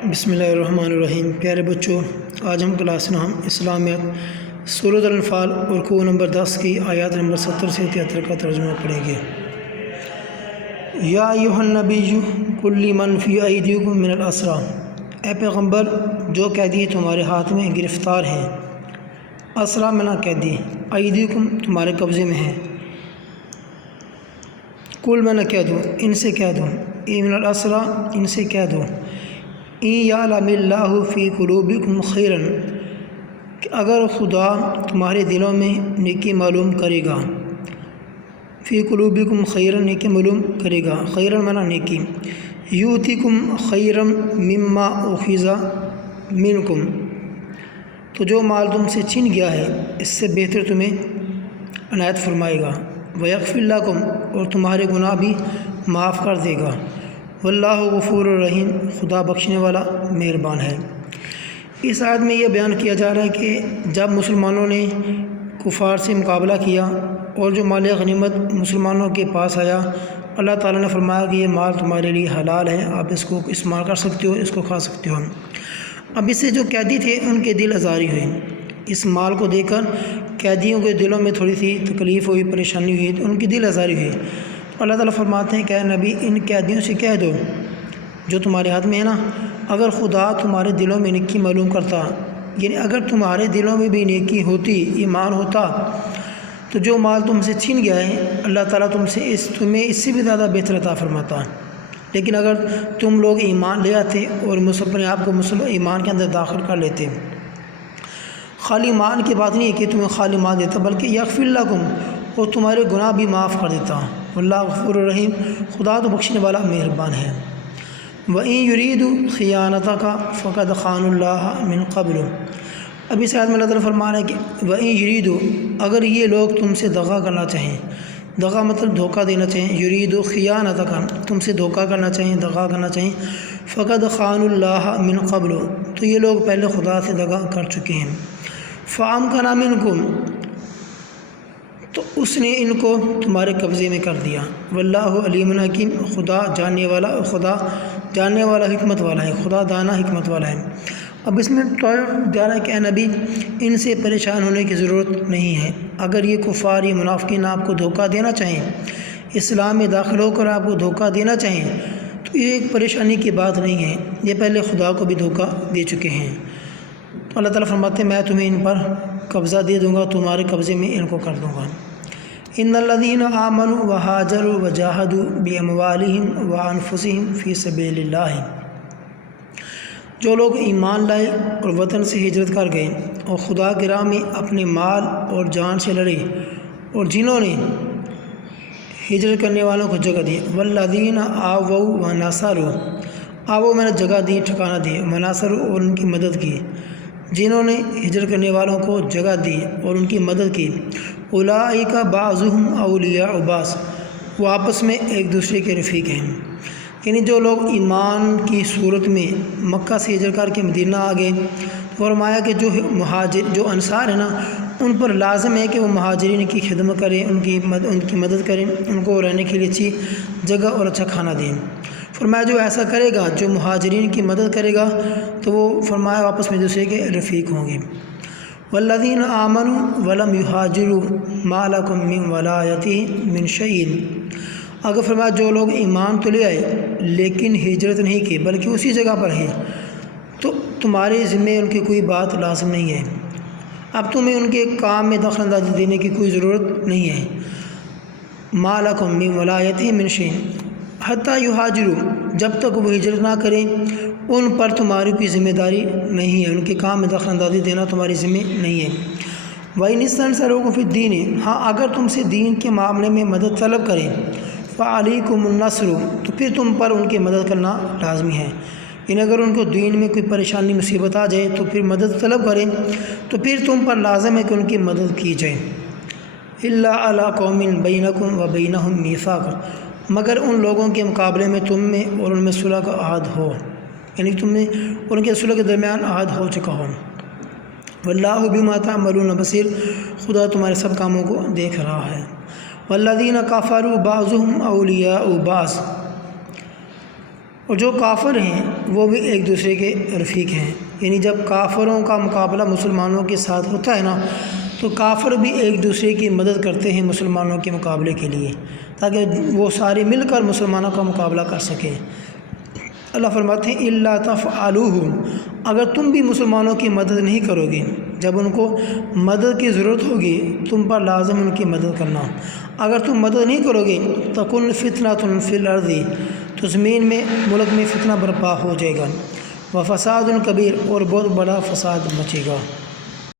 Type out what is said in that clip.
بسم اللہ الرحمن الرحیم۔ پیارے بچوں، آج ہم کلاس نام اسلامیات سورۃ الانفال رکوع نمبر 10 کی آیات نمبر 70 سے 73 کا ترجمہ پڑھیں گے۔ یا ایھا النبی قل لمن فی ایدیکم من الاسریٰ، اے پیغمبر جو قیدی تمہارے ہاتھ میں گرفتار ہیں، اسریٰ منا قیدی، ایدیکم تمہارے قبضے میں ہیں، قل میں نہ کہہ دو، ان سے کہہ دو، من الاسریٰ ان سے کہہ دو، ان یعلم اللہ فی قلوبکم خیرا، کہ اگر خدا تمہارے دلوں میں نیکی معلوم کرے گا، فی قلوبکم خیرا نیکی معلوم کرے گا، خیرا منا نیکی، یؤتکم خیرا مما اخذ منکم، تو جو مال تم سے چھین گیا ہے اس سے بہتر تمہیں عنایت فرمائے گا، ویغفر لکم اور تمہارے گناہ بھی معاف کر دے گا، واللہ غفور الرحیم خدا بخشنے والا مہربان ہے۔ اس آیت میں یہ بیان کیا جا رہا ہے کہ جب مسلمانوں نے کفار سے مقابلہ کیا اور جو مال غنیمت مسلمانوں کے پاس آیا، اللہ تعالیٰ نے فرمایا کہ یہ مال تمہارے لیے حلال ہے، آپ اس کو استعمال کر سکتے ہو، اس کو کھا سکتے ہو۔ اب اس سے جو قیدی تھے ان کے دل آزاری ہوئے، اس مال کو دیکھ کر قیدیوں کے دلوں میں تھوڑی سی تکلیف ہوئی، پریشانی ہوئی، تو ان کی دل آزاری ہوئی۔ اللہ تعالیٰ فرماتے ہیں کہ اے نبی ان قیدیوں سے کہہ دو جو تمہارے ہاتھ میں ہے نا، اگر خدا تمہارے دلوں میں نیکی معلوم کرتا، یعنی اگر تمہارے دلوں میں بھی نیکی ہوتی، ایمان ہوتا، تو جو مال تم سے چھین گیا ہے اللہ تعالیٰ تمہیں اس سے بھی زیادہ بہتر عطا فرماتا۔ لیکن اگر تم لوگ ایمان لے آتے اور اپنے آپ کو ایمان کے اندر داخل کر لیتے، خالی ایمان کی بات نہیں ہے کہ تمہیں خالی مال دیتا، بلکہ یغفر لکم اور تمہارے گناہ بھی معاف کر دیتا، واللہ غفور الرحیم خدا تو بخشنے والا مہربان ہے۔ وَإِن يُرِيدُوا خِيَانَتَكَ فَقَدْ خَانُوا اللَّهَ مِن قَبْلُ، اب اس آیت میں اللہ تعالیٰ فرما رہا ہے کہ وَإِن يُرِيدُوا اگر یہ لوگ تم سے دغا کرنا چاہیں، دغا مطلب دھوکہ دینا چاہیں، يُرِيدُوا خِيَانَتَكَ تم سے دھوکہ کرنا چاہیں، دغا کرنا چاہیں، فَقَدْ خَانُوا اللَّهَ مِن قَبْلُ تو یہ لوگ پہلے خدا سے دغا کر چکے ہیں، فَأَمْكَنَ مِنكُمْ تو اس نے ان کو تمہارے قبضے میں کر دیا، واللہ علیم حکیم خدا جاننے والا حکمت والا ہے، خدا دانا حکمت والا ہے۔ اب اس میں جا رہا ہے کہ اے نبی ان سے پریشان ہونے کی ضرورت نہیں ہے، اگر یہ کفار یہ منافقین آپ کو دھوکہ دینا چاہیں، اسلام میں داخل ہو کر آپ کو دھوکہ دینا چاہیں، تو یہ ایک پریشانی کی بات نہیں ہے، یہ پہلے خدا کو بھی دھوکہ دے چکے ہیں۔ تو اللہ تعالیٰ فرماتے ہیں میں تمہیں ان پر قبضہ دے دوں گا، تمہارے قبضے میں ان کو کر دوں گا۔ ان الذین آمنوا وہاجروا وجاہدوا باموالہم وانفسہم فی سبیل اللہ، جو لوگ ایمان لائے اور وطن سے ہجرت کر گئے اور خدا کی راہ میں اپنے مال اور جان سے لڑے، اور جنہوں نے ہجرت کرنے والوں کو جگہ دی، والذین آووا ونصروا، آووا میں نے جگہ دی، ٹھکانہ دی، ونصروا اور ان کی مدد کی، جنہوں نے ہجرت کرنے والوں کو جگہ دی اور ان کی مدد کی، اولئک بعضهم اولیاء بعض وہ آپس میں ایک دوسرے کے رفیق ہیں، یعنی جو لوگ ایمان کی صورت میں مکہ سے ہجرت کر کے مدینہ آ گئے، فرمایا کہ جو انصار ہیں نا ان پر لازم ہے کہ وہ مہاجرین کی خدمت کریں، ان کی مدد کریں، ان کو رہنے کے لیے اچھی جگہ اور اچھا کھانا دیں۔ فرمایا جو ایسا کرے گا، جو مہاجرین کی مدد کرے گا، تو وہ فرمایا آپس میں دوسرے کے رفیق ہوں گے۔ والذین آمنوا ولم یہاجروا ما لکم من ولایتہم من شیء، اگر فرمایا جو لوگ ایمان تو لے آئے لیکن ہجرت نہیں کی بلکہ اسی جگہ پر ہیں، تو تمہارے ذمے ان کی کوئی بات لازم نہیں ہے، اب تمہیں ان کے کام میں دخل اندازی دینے کی کوئی ضرورت نہیں ہے۔ ما لکم من ولایتہم من شیء حتی یہاجروا، جب تک وہ ہجرت نہ کریں ان پر تمہاری کوئی ذمہ داری نہیں ہے، ان کے کام میں دخل اندازی دینا تمہاری ذمہ نہیں ہے۔ وَإِنِ اسْتَنصَرُوكُمْ فِي الدِّينِ، ہاں اگر تم سے دین کے معاملے میں مدد طلب کریں، فَعَلَيْكُمُ النَّصْرُ تو پھر تم پر ان کی مدد کرنا لازمی ہے، یعنی اگر ان کو دین میں کوئی پریشانی مصیبت آ جائے تو پھر مدد طلب کریں تو پھر تم پر لازم ہے کہ ان کی مدد کی جائے۔ إِلَّا عَلَىٰ قَوْمٍ بَيْنَكُمْ وَبَيْنَهُمْ مِيثَاقٌ، مگر ان لوگوں کے مقابلے میں تم میں اور ان میں صلح کا عہد ہو، یعنی تم میں اور ان کے صلح کے درمیان عہد ہو چکا ہو۔ واللہ بما تعملون بصیر، خدا تمہارے سب کاموں کو دیکھ رہا ہے۔ والذین کفروا بعضهم اولیاء بعض، اور جو کافر ہیں وہ بھی ایک دوسرے کے رفیق ہیں، یعنی جب کافروں کا مقابلہ مسلمانوں کے ساتھ ہوتا ہے نا تو کافر بھی ایک دوسرے کی مدد کرتے ہیں مسلمانوں کے مقابلے کے لیے، تاکہ وہ سارے مل کر مسلمانوں کا مقابلہ کر سکیں۔ اللہ فرماتے ہیں الا تفعلوہ، اگر تم بھی مسلمانوں کی مدد نہیں کرو گے، جب ان کو مدد کی ضرورت ہوگی تم پر لازم ان کی مدد کرنا، اگر تم مدد نہیں کرو گے تکن فتنۃ فی الارض، تو زمین میں ملک میں فتنہ برپا ہو جائے گا، وفساد کبیر، اور بہت بڑا فساد مچے گا۔